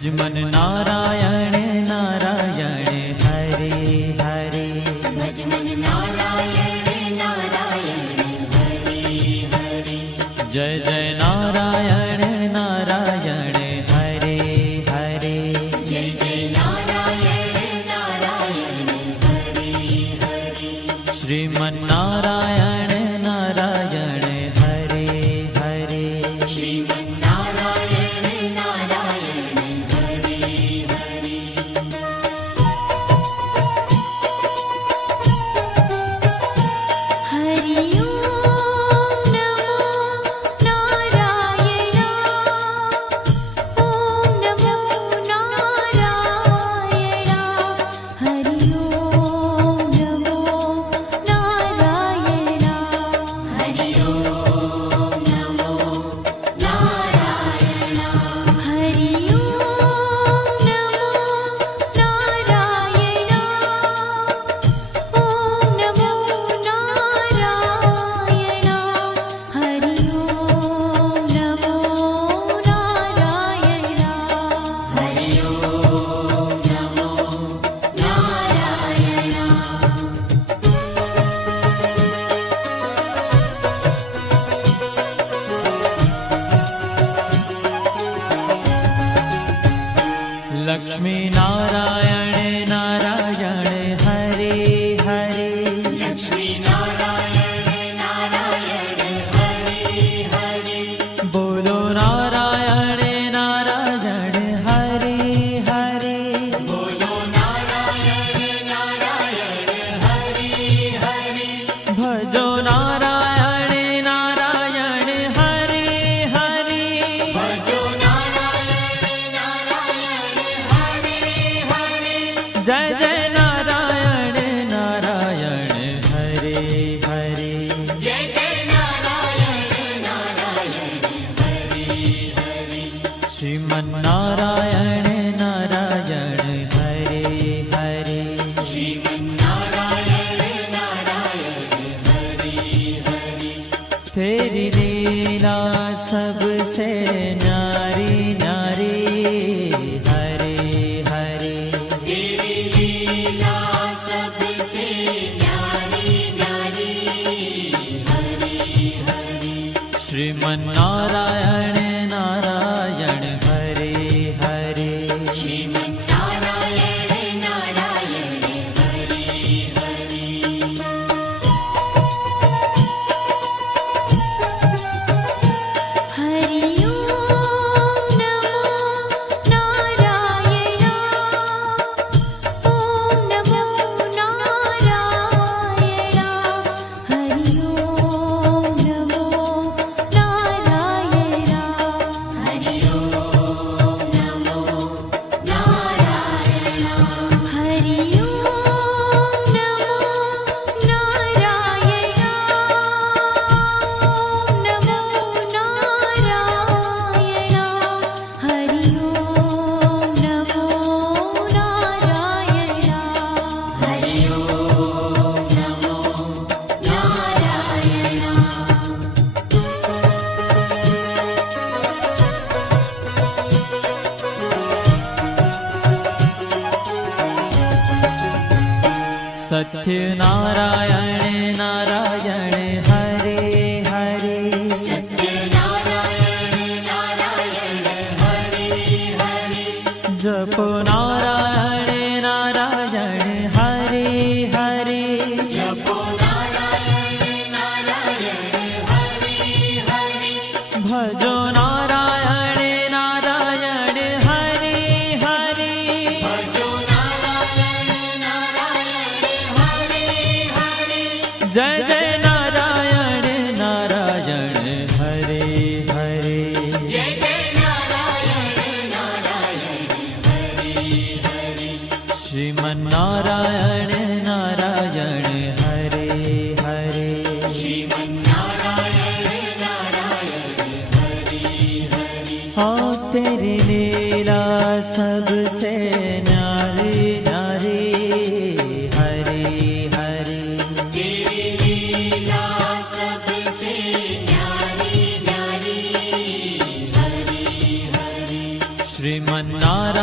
भज मन नारायण नारायण हरे हरे। भज मन नारायण नारायण हरे हरे। जय जय नारायण नारायण हरे हरे। जय जय नारायण नारायण हरे हरे। श्रीमन नारायण नारायण हरे हरे। श्रीमन नारायण नारायण हरे हरे। हरि ओम नमो नारायण। ओम नमो नारायण। हरि ओम नमो नारायण। हरि ओम नमो नारायण। हरि ओम नमो नारायण। ओम नमो नारायण। हरि ओम नमो नारायण। हरि ओम नमो नारायण। लक्ष्मी नारायण नारायण हरे हरे। लक्ष्मी नारायण नारायण हरे हरे। बोलो नारायण नारायण हरे हरे। बोलो नारायण नारायण हरे हरे। भजो नारायण नारायण हरे हरे। भजो नारायण नारायण हरे हरे। जय जय नारायण नारायण हरे हरे। जय जय नारायण नारायण हरे हरे। श्रीमन नारायण नारायण हरे हरे। श्रीमन नारायण नारायण हरे हरे। तेरी लीला सबसे न्यारी न्यारी हरे हरे। तेरी लीला सबसे न्यारी न्यारी हरे हरे। श्रीमन नारायण नारायण हरे हरे। श्रीमन नारायण नारायण हरे हरे। हरि ओम नमो नारायण। ओम नमो नारायण। हरि ओम नमो नारायण। हरि ओम नमो नारायण। हरि ओम नमो नारायण। ओम नमो नारायण। हरि ओम नमो नारायण। हरि ओम नमो सत्य नारायण नारायण हरे हरे। सत्य नारायण नारायण हरे हरे। जपो नारायण नारायण हरे हरे। जपो नारायण नारायण हरे हरे। भजो नारायण नारायण हरे हरे। भजो नारायण नारायण हरे हरे। जय जय नारायण नारायण हरे हरे। जय जय नारायण नारायण हरे हरे। श्रीमन नारायण नारायण हरे हरे। श्रीमन नारायण नारायण हरे हरे। हाँ तेरी लीला सबसे न्यारी न्यारी हरे हरे। तेरी लीला सबसे न्यारी न्यारी हरे हरे। श्रीमन नारायण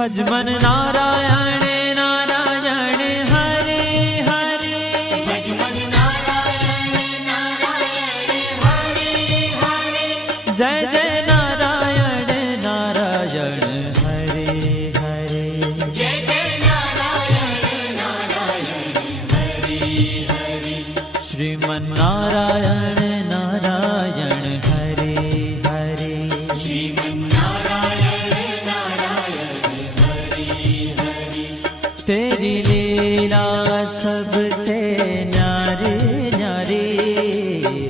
भजमन नारायण नारायण हरे हरे भजमन नारायण नारायण हरे हरे जय जय नारायण नारायण हरे हरे जय जय नारायण नारायण हरे हरे श्रीमन नारायण नारायण हरे हरे श्रीमन्नारायण नारायण हरे हरे तेरी लीला सबसे न्यारी न्यारी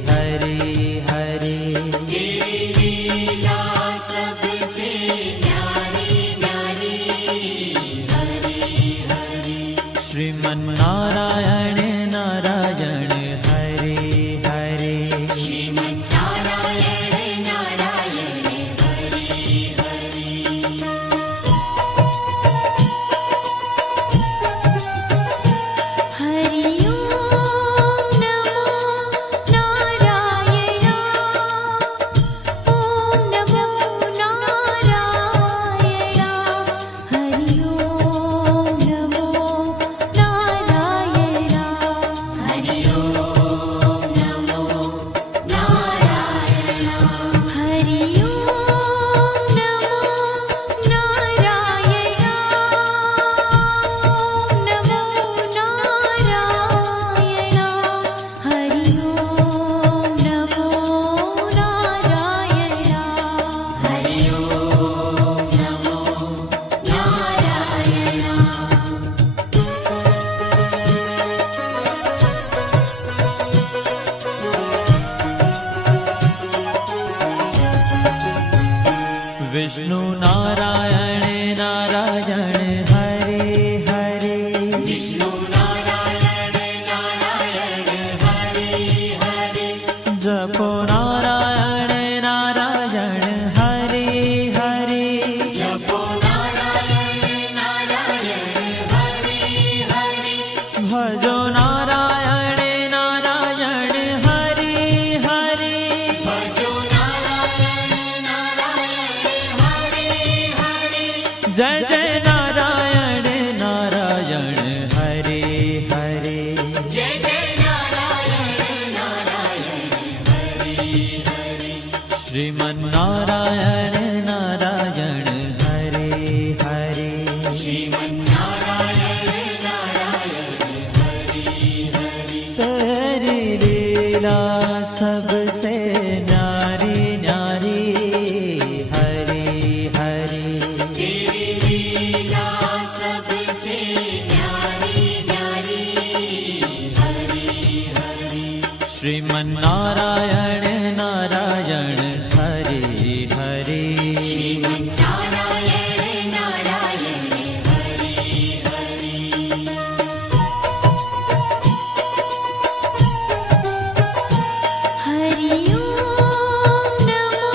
हरे हरे तेरी लीला सबसे न्यारी न्यारी हरे हरे श्रीमन नारायण नारायण हरे हरे श्रीमन्नारायण नारायण हरे हरे हरि ओम नमो नारायण ओम नमो नारायण हरि ओम नमो नारायण हरि ओम नमो नारायण हरि ओम नमो नारायण ओम नमो नारायण हरि ओम नमो नारायण हरि ओम नमो नारायण विष्णु नारायण नारायण हरे हरे विष्णु नारायण नारायण हरे हरे जपो नारायण नारायण हरे हरे जपो नारायण नारायण हरे हरे भजो नारायण नारायण हरे हरे भजो नारायण नारायण हरे हरे जय जय नारायण नारायण हरे हरे जय जय नारायण नारायण हरे हरे श्रीमन नारायण नारायण हरे हरे श्रीमन्नारायण नारायण हरे हरे तेरी लीला सबसे न्यारी न्यारी हरे हरे तेरी लीला सबसे न्यारी न्यारी हरे हरे श्रीमन नारायण नारायण हरे हरे श्रीमन्नारायण नारायण हरे हरे हरि ओम नमो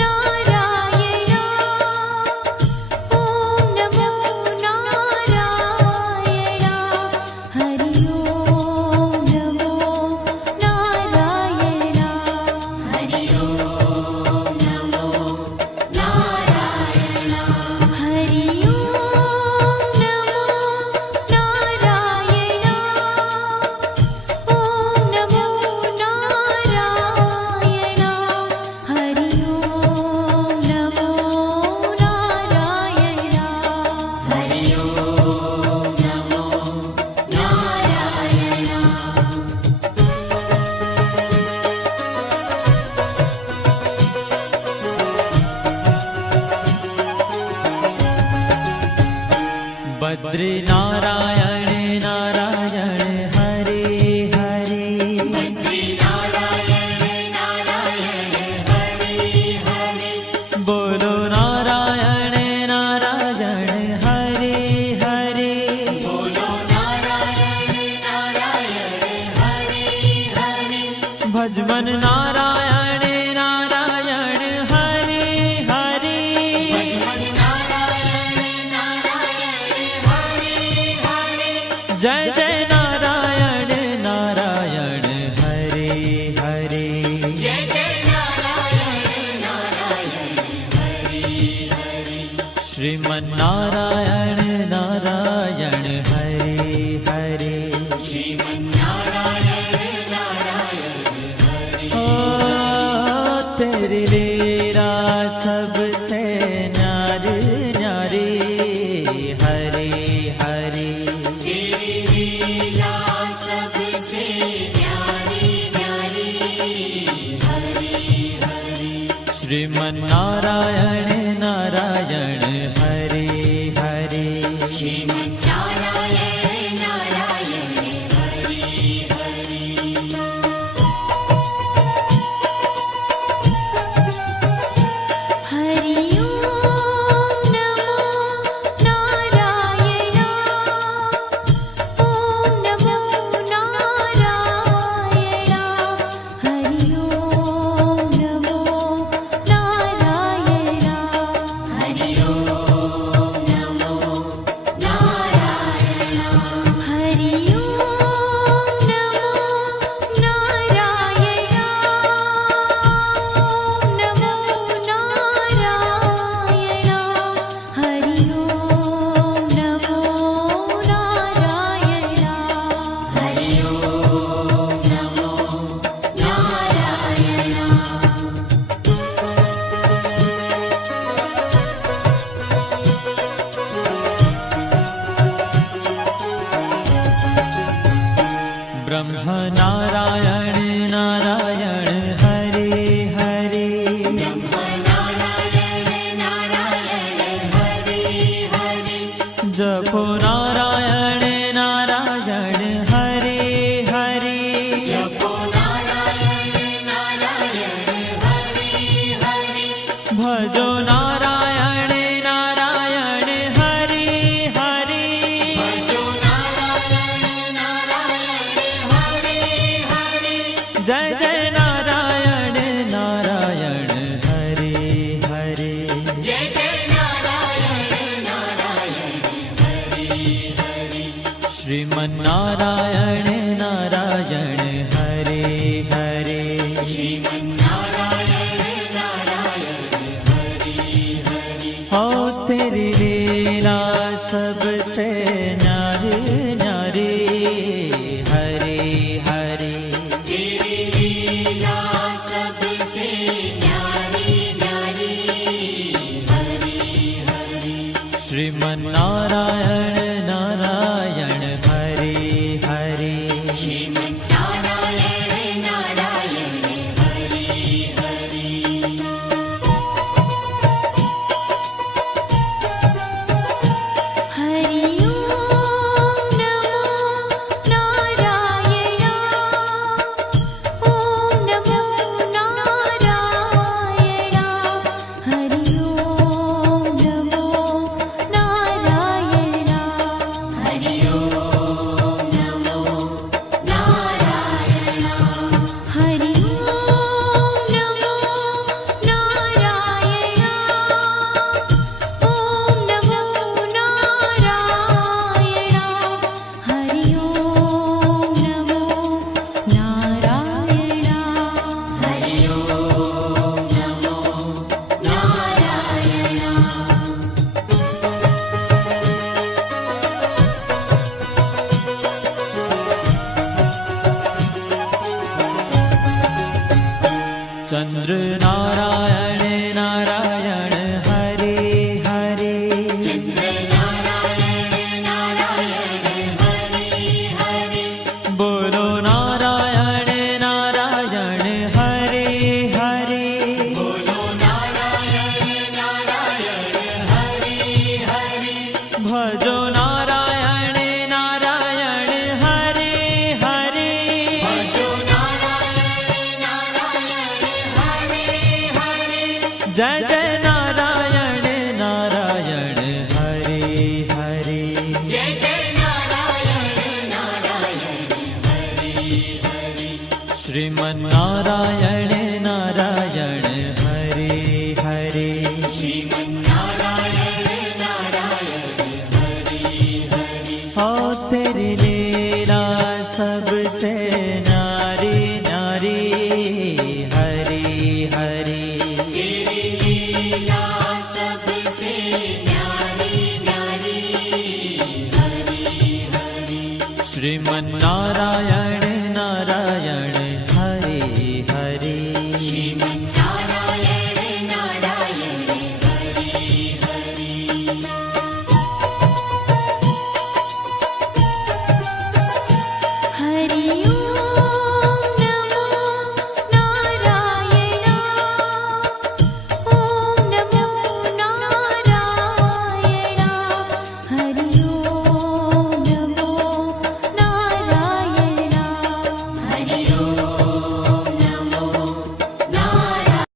नारायण ओम नमो नारायण हरि ओम नमो नारायण हरि ओम नमो नारायण हरि ओम नमो नारायण ओम नमो नारायण हरि ओम नमो नारायण हरि ओम नमो नारायण बद्री नारायण नारायण हरे हरे बद्री नारायण नारायण हरे हरे बोलो नारायण नारायण हरे हरे बोलो नारायण नारायण हरे हरे भजमन नारायण नारायण हरे हरे भजमन नारायण नारायण हरे हरे जय जय नारायण नारायण हरे हरे जय जय नारायण नारायण हरे श्रीमन्नारायण नारायण हरे हरे श्रीमन्नारायण नारायण हरे ओ तेरी लीला सबसे न्यारी न्यारी हरे हरे तेरी लीला सबसे न्यारी न्यारी हरे हरे श्रीमन्नारायण नारायण हरे हरे श्रीमन्नारायण नारायण हरे हरे हरि ओम नमो नारायण ओम नमो नारायण हरि ओम नमो नारायण हरि ओम नमो नारायण हरि ओम नमो नारायण ओम नमो नारायण हरि ओम नमो नारायण हरि ओम नमो नारायण ब्रह्म नारायण नारायण हरे हरे नारायण नारायण हरे हरे जपो नारायण नारायण हरे हरे जपो नारायण नारायण हरे हरे भजो नारायण नारायण हरे हरे भजो नारायण नारायण हरे हरे जय जय नारायण नारायण हरे हरे जय जय नारायण नारायण हरे हरे श्रीमन्नारायण नारायण हरे हरे श्रीमन्नारायण नारायण हरे हरे हो तेरी लीला सबसे न्यारी न्यारी हरे हरे तेरी लीला सबसे न्यारी न्यारी हरे हरे श्रीमन्नारायण नारायण हरे हरे श्रीमन्नारायण नारायण हरे हरे हरि ओम नमो नारायण ओम नमो नारायण हरि ओम नमो नारायण हरि ओम नमो नारायण हरि ओम नमो नारायण ओम नमो नारायण हरि ओम नमो नारायण हरि ओम नमो नारायण चंद्र नारायण नारायण हरे हरे चंद्र नारायण नारायण हरे हरे बोलो नारायण नारायण हरे हरे बोलो नारायण नारायण हरे हरे भजो नारायण नारायण हरे हरे भजो नारायण नारायण हरे हरे जय जय नारायण नारायण हरे हरे जय जय नारायण नारायण हरे हरे श्रीमन्नारायण नारायण हरे हरे श्रीमन्नारायण नारायण हरे हरे हो तेरी लीला सबसे न्यारी न्यारी हरे हरे तेरी लीला श्रीमन्नारायण